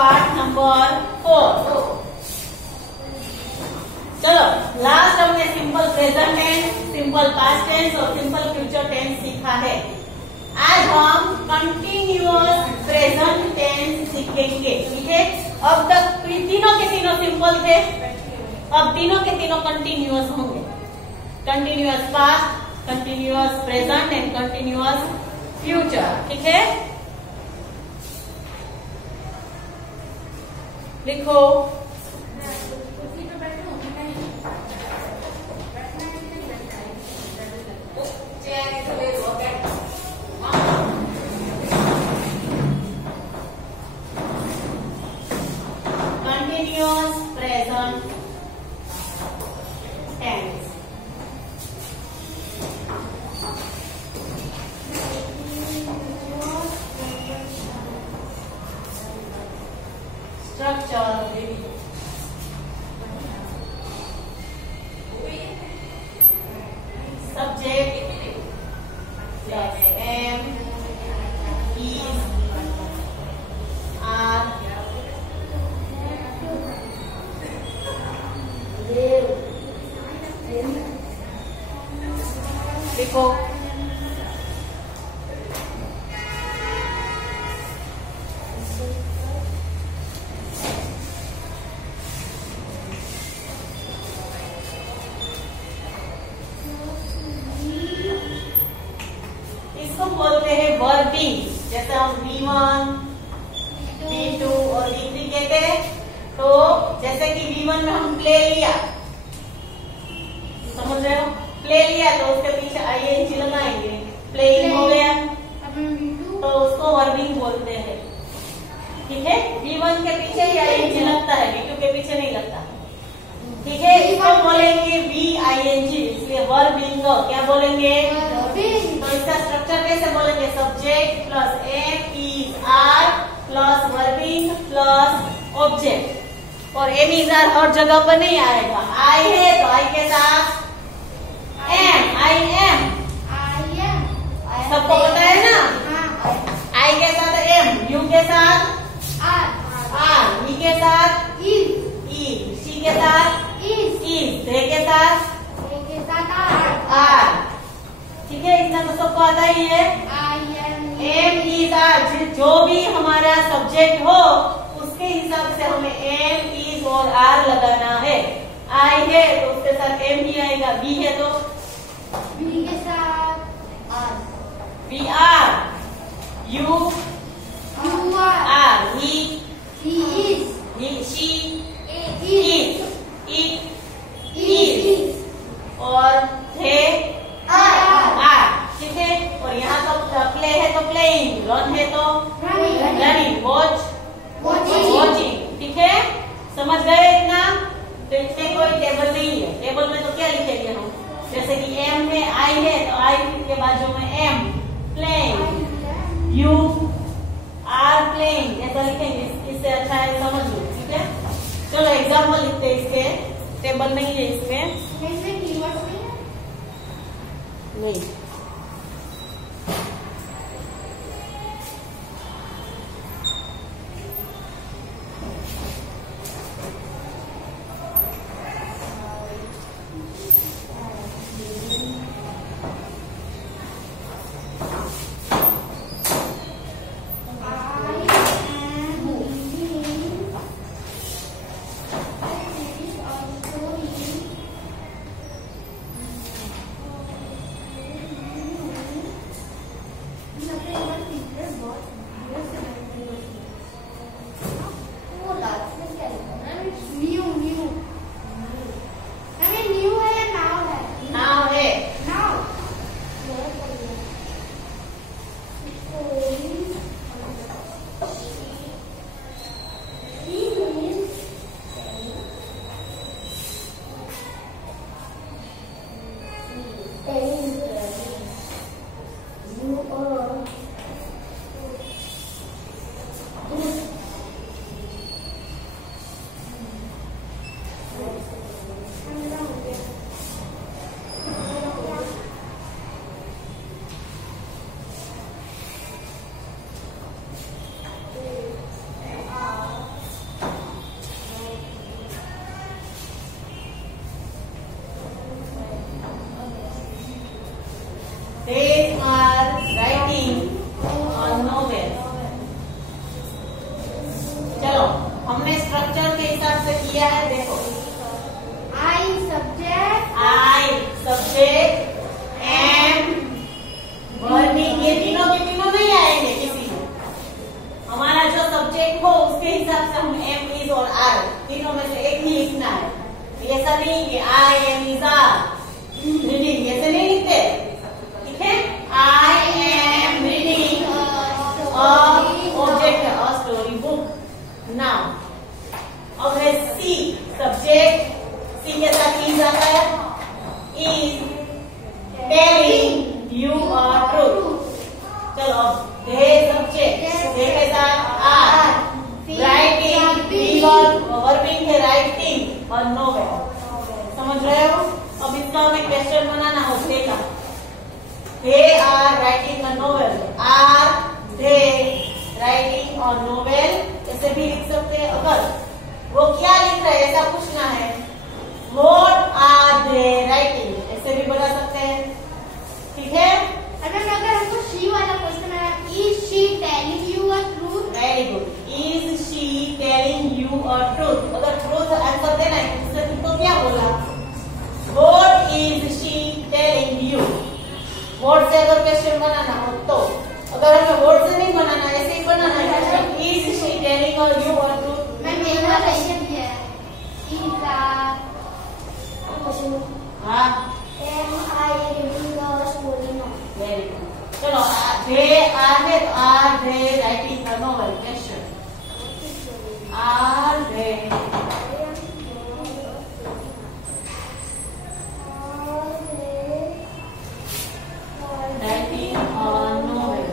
Part number 4। चलो, last हमने simple present tense, simple past tense और सिंपल फ्यूचर टेंस सीखा है। आज हम कंटिन्यूअस प्रेजेंट टेंस सीखेंगे। ठीक है, अब तक तीनों के तीनों सिंपल थे, अब तीनों के तीनों कंटिन्यूअस होंगे। Continuous past, continuous present and continuous future. ठीक है, लिखो। Continuous present tense. Structure, subject plus am, is, are, देखो इसको बोलते हैं वर्बिंग। जैसे हम V1, V2 और V3 कहते हैं, तो जैसे कि V1 में हम प्ले लिया, समझ रहे हो, प्ले लिया तो उसके पीछे ing लगाएंगे, प्लेइंग हो गया, तो उसको वर्बिंग बोलते हैं। ठीक है, V1 के पीछे ही ing लगता है, V2 के पीछे नहीं लगता। ठीक है, इसको बोलेंगे VING, इसलिए वर्बिंग। क्या बोलेंगे? तो इसका स्ट्रक्चर कैसे बोलेंगे? Subject plus am, is, are plus verbing plus object. और एम, इज, आर हर जगह पर नहीं आएगा। आई है तो आई के साथ एम, आई एम, सबको पता है ना। आई के साथ एम, यू के साथ आर, ई के साथ ई, सी के साथ इज, दे के साथ आर। ठीक है, इतना तो सबको आता ही है। एम, इज, आर, जो भी हमारा सब्जेक्ट हो उसके हिसाब से हमें एम, इज और आर लगाना है। आई है तो उसके साथ एम भी आएगा, बी है तो बी के साथ are, we are, you are, he is, she is, it is और थे आर। ठीक है, और यहाँ तो प्ले है तो प्लेइंग, रन है तो रनिंग, वॉच वॉचिंग। ठीक है, समझ गए इतना? तो इसमें कोई टेबल नहीं है। टेबल में तो क्या लिखेंगे हम? जैसे कि एम में आई है तो आई के बाजू में am, playing, you are playing, ऐसा लिखेंगे। इससे अच्छा है, समझ लो। ठीक है, चलो एग्जाम्पल लिखते हैं इसके। टेबल नहीं है इसमें, नहीं। ऐसा नहीं कि I am is are reading, ऐसे नहीं लिखते, ठीक है। आई एम रीडिंग ऑब्जेक्ट है, अ स्टोरी बुक। नाउ अब है सी सब्जेक्ट, सी के साथ इज आता है, is telling you a truth. चलो अब दे सब्जेक्ट, दे के साथ आर, राइटिंग वर्बिंग है राइटिंग और नोवेल, समझ रहे हो। अब इसका हमें क्वेश्चन बनाना हो दे का, they are writing a novel, are they writing और नोवेल, ऐसे भी लिख सकते हैं। अगर वो क्या लिख रहे हैं ऐसा पूछना है, व्हाट आर दे राइटिंग, ऐसे भी बता सकते हैं, ठीक है। अगर हमको शी वाला क्वेश्चन है, is she telling you a truth, very good, is she telling you a truth. अगर ट्रूथ आंसर देना है तो तुमको क्या बोला, what is she telling you. Word से अगर क्वेश्चन बनाना हो तो, अगर हमें वर्ड से नहीं बनाना, ऐसे ही बनाना है, is she telling you a truth. मैं मेरा क्वेश्चन है, इज हाँ am I reading the story now. Very good. चलो दे आर है तो are they writing a novel, question are they writing a novel.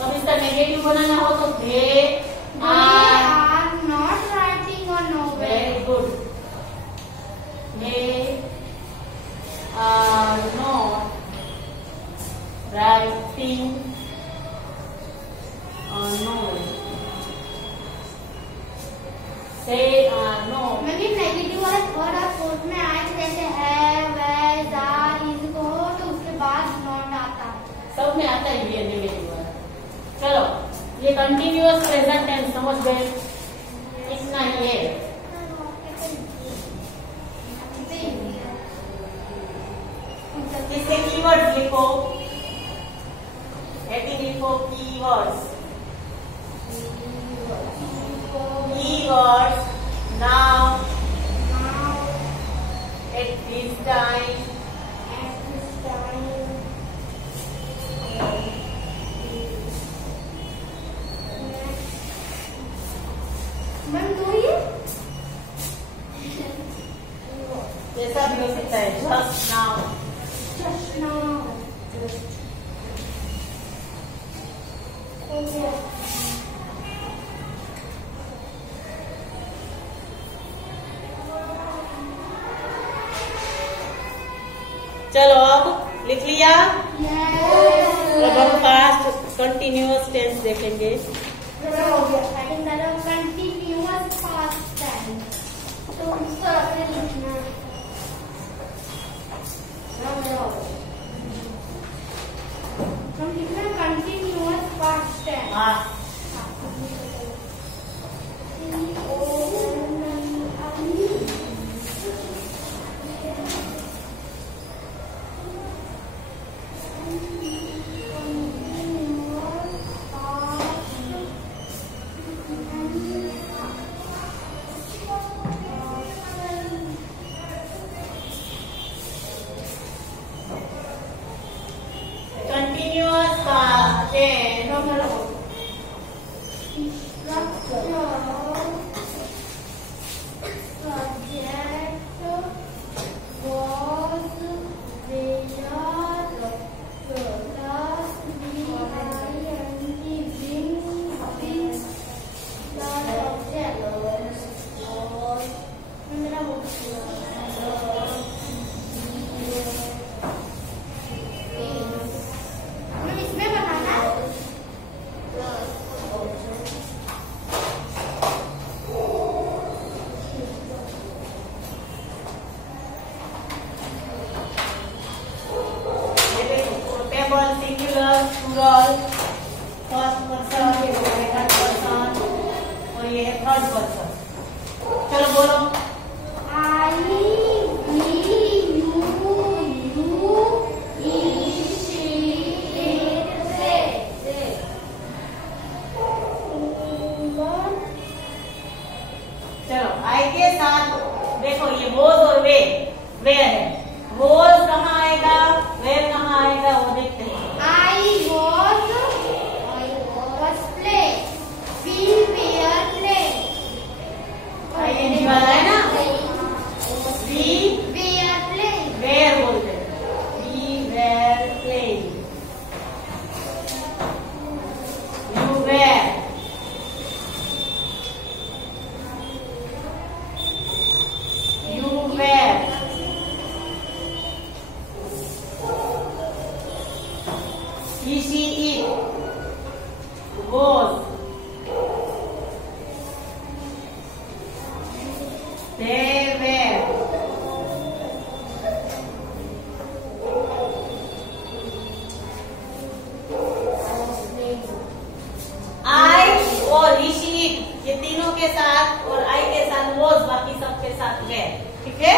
अब इसका नेगेटिव बनाना हो तो they are not writing a novel. Very good, they are not writing a novel, they are not. मैं भी negative वाला थर्ड और fourth में आए थे, जैसे है, वेज, आर, इज को तो उसके बाद नॉट आता है। सब में आता है ये नेगेटिव वाला। चलो ये कंटिन्यूअस प्रेजेंट टेंस समझ गए, इतना ही है। इसके कीवर्ड्स लिखो, हेडिंग लिखो keywords, keywords now, at this time, ma'am दो ही जैसा भी हो सकता है, just now, जस्ट नाउ। चलो अब लिख लिया। अब हम पास्ट कंटिन्यूअस टेंस देखेंगे। कंटिन्यूअस पास्ट टेंस, तो उसको अपने लिखना है। हम लिखना है कंटिन्यूअस पास्ट टेंस। हाँ कंटिन्यूअस पास्ट टेंस, इसमें बनाना है। Singular, plural, first person, second person और ये है थर्ड पर्सन। चलो बोलो, I, we, you, he, she, it, they. चलो आई के साथ देखो ये वॉज और वेयर है। वॉज कहाँ आएगा, वेयर कहाँ आएगा, वो देखते हैं। I was play. We were play. ING वाला है ना, we were playing. were बोलते हैं, we were playing, you were, you were, he, she, it, was, they were, I और he, she, it ये तीनों के साथ और I के साथ was, बाकी सबके साथ were। ठीक है,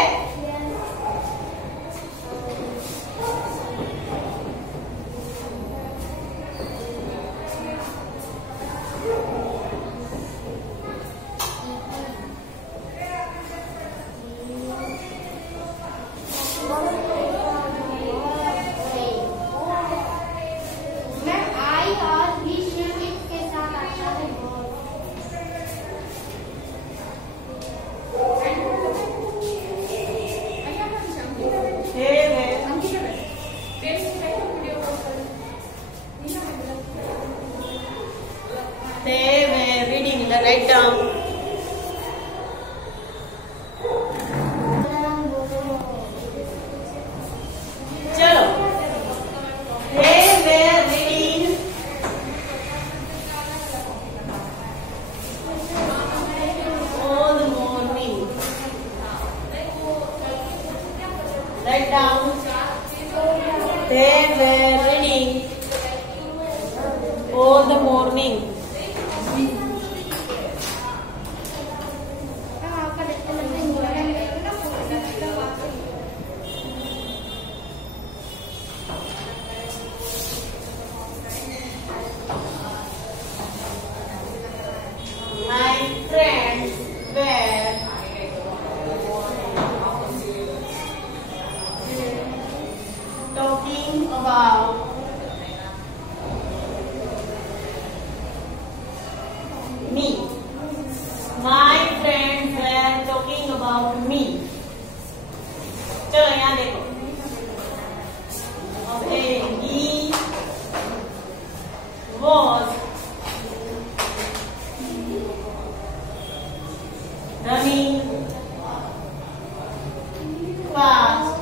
मैं I और he, she, it के साथ आता है they were, they were reading, write down। चलो, they were reading all morning, write down, they were reading all the morning। आपका देखते लगते हैं ना My friends were talking about me. My friends were talking about me। चलो यहाँ देखो, अब he was running fast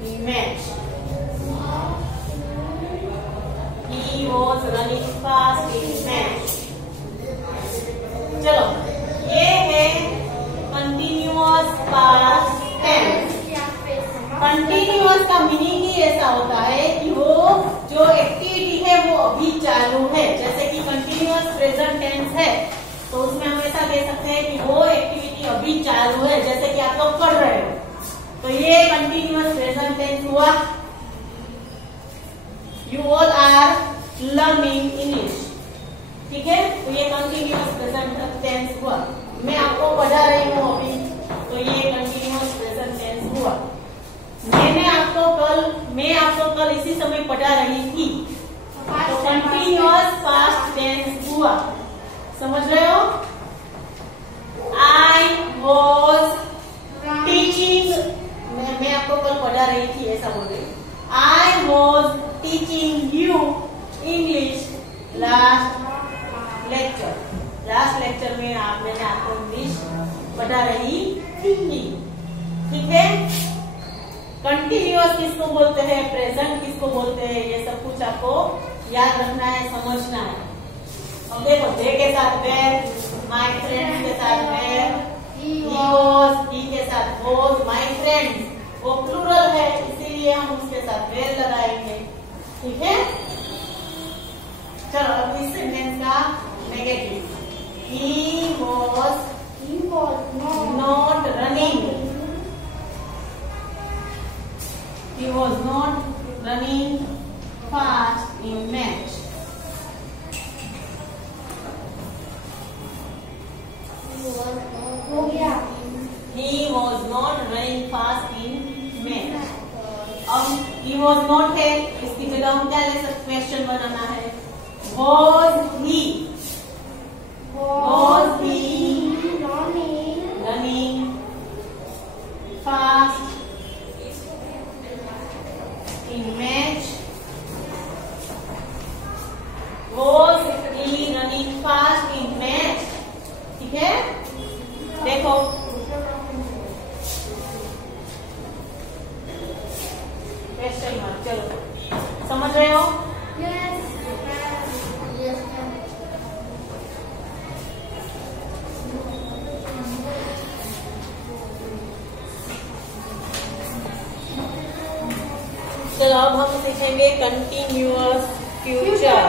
in match। He was running fast in match। चलो, ये है कंटिन्यूअस पास्ट टेंस। कंटिन्यूअस का मीनिंग ही ऐसा होता है कि वो जो एक्टिविटी है वो अभी चालू है। जैसे कि कंटिन्यूअस प्रेजेंट टेंस है तो उसमें हम ऐसा कह सकते हैं कि वो एक्टिविटी अभी चालू है, जैसे कि आप लोग कर रहे हो, तो ये कंटिन्यूअस प्रेजेंट टेंस हुआ। You all are learning English, ठीक है, तो ये कंटिन्यूअस प्रेजेंट टेंस हुआ। मैं आपको पढ़ा रही हूँ अभी, तो ये कंटिन्यूअस प्रेजेंट टेंस हुआ। मैं आपको कल इसी समय पढ़ा रही थी, तो कंटिन्यूअस पास्ट टेंस हुआ। समझ रहे हो? आई वॉज टीचिंग, मैं आपको कल पढ़ा रही थी, ऐसा बोल रही। I was teaching you English last lecture. Last lecture में मैंने आपको इंग्लिश पढ़ा रही थी, ठीक है। कंटिन्यूअस किसको बोलते हैं, प्रेजेंट किसको बोलते हैं, ये सब कुछ आपको याद रखना है, समझना है। अब देखो, दे के साथ वेर, माय फ्रेंड्स के साथ वेर, ही वाज, ही के साथ वाज, माय फ्रेंड्स वो प्लूरल है, इसीलिए हम उसके साथ वेर लगाएंगे, ठीक है। चलो अब इस सेंटेंस का negative, he was not running, he was not running fast in match। Was not है, इसकी जगह हम क्या ले सकते, क्वेश्चन बनाना है। Was he running fast in match. Was he running fast in match. ठीक है, देखो क्वेश्चन मार्क। चलो समझ रहे हो? चलो अब हम सीखेंगे कंटिन्यूअस फ्यूचर।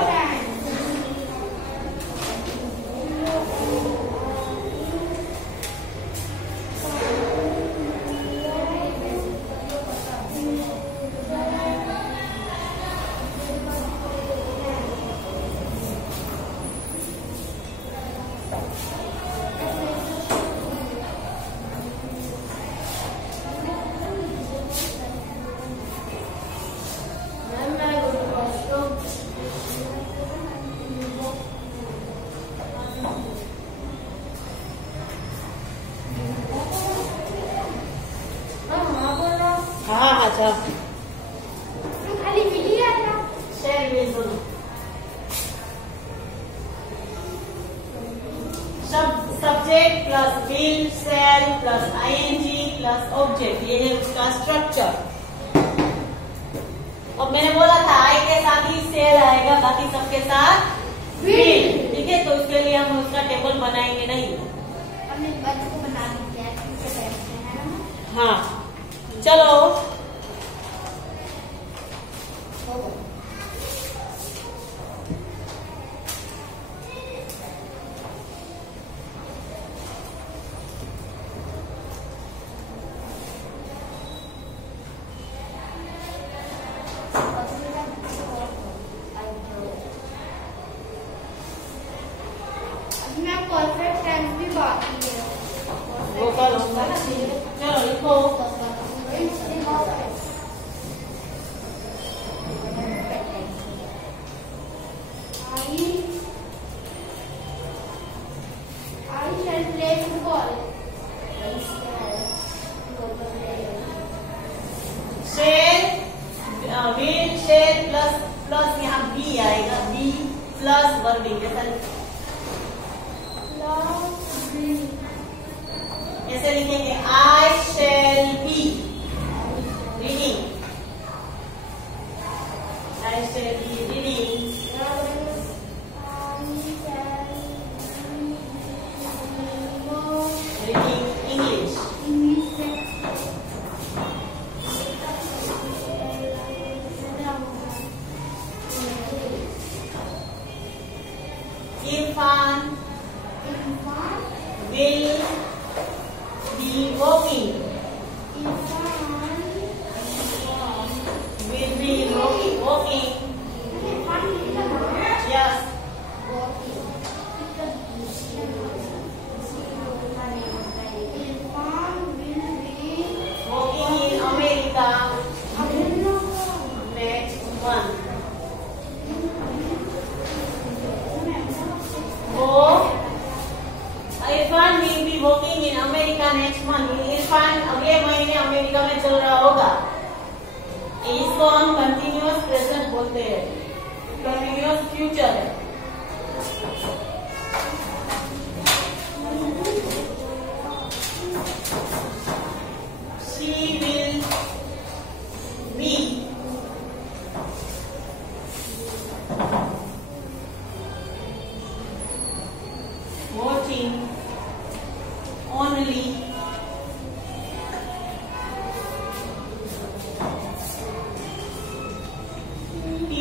खाली मिली है subject plus will shall plus ING plus object, ये है उसका स्ट्रक्चर। और मैंने बोला था आई के साथ ही शैल आएगा, बाकी सबके साथ विल। ठीक है, तो इसके लिए हम उसका टेबल बनाएंगे नहीं, हमने बच्चे को बना दिया है ना। हाँ चलो परफेक्ट टेंस भी बाकी है, वो कल होगा ना। चलो लिखो I shall play football. Shall will shall plus plus यहाँ बी आएगा, बी प्लस वर्बिंग ऐसे लिखेंगे I shall be reading, I shall be reading English. Irfan will be walking. Will be walking. Yes. Walking in America. Next one. Irfan will be working in America next month. Irfan अगले महीने America में चल रहा होगा। इसको हम कंटिन्यूअस प्रेजेंट बोलते हैं, कंटिन्यूअस फ्यूचर है। She will be watching only TV.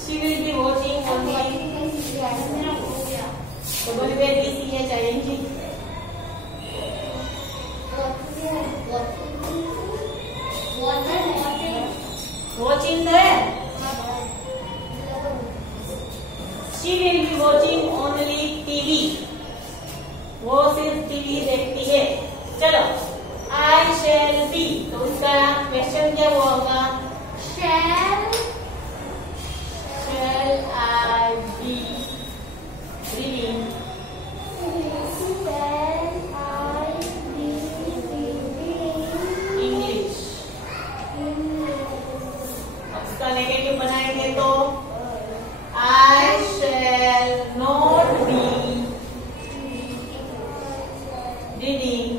She will be watching only। तो बोलिए DCH watching there। She will be watching only TV। वो सिर्फ टीवी देखती है। चलो I I shall be, तो उसका क्वेश्चन क्या होगा? Shall I be reading? English. अब इसका नेगेटिव बनाएंगे तो I shall not be reading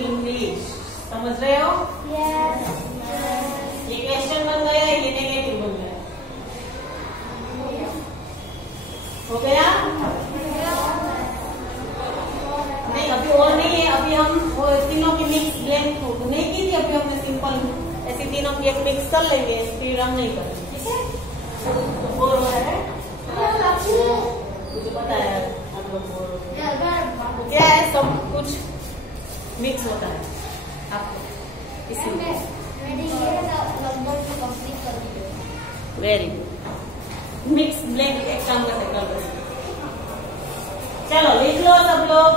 English. समझ रहे हो? ये क्वेश्चन बन गया, ये नेगेटिव बन गया। हो गया? नहीं, अभी और नहीं है। अभी हम वो तीनों की मिक्स ब्लैंक नहीं की थी, अभी हमने सिंपल ऐसी तीनों की एक मिक्स कर लेंगे, स्पीड हम नहीं करेंगे। ठीक है? तो बोर हो रहा है, मुझे पता है आप लोग बोर हो रहे हैं। क्या है, सब कुछ मिक्स होता है आपको, इसलिए वेरी गुड। मिक्स ब्लैंक एक काम कर सकते। चलो लिख लो सब लोग।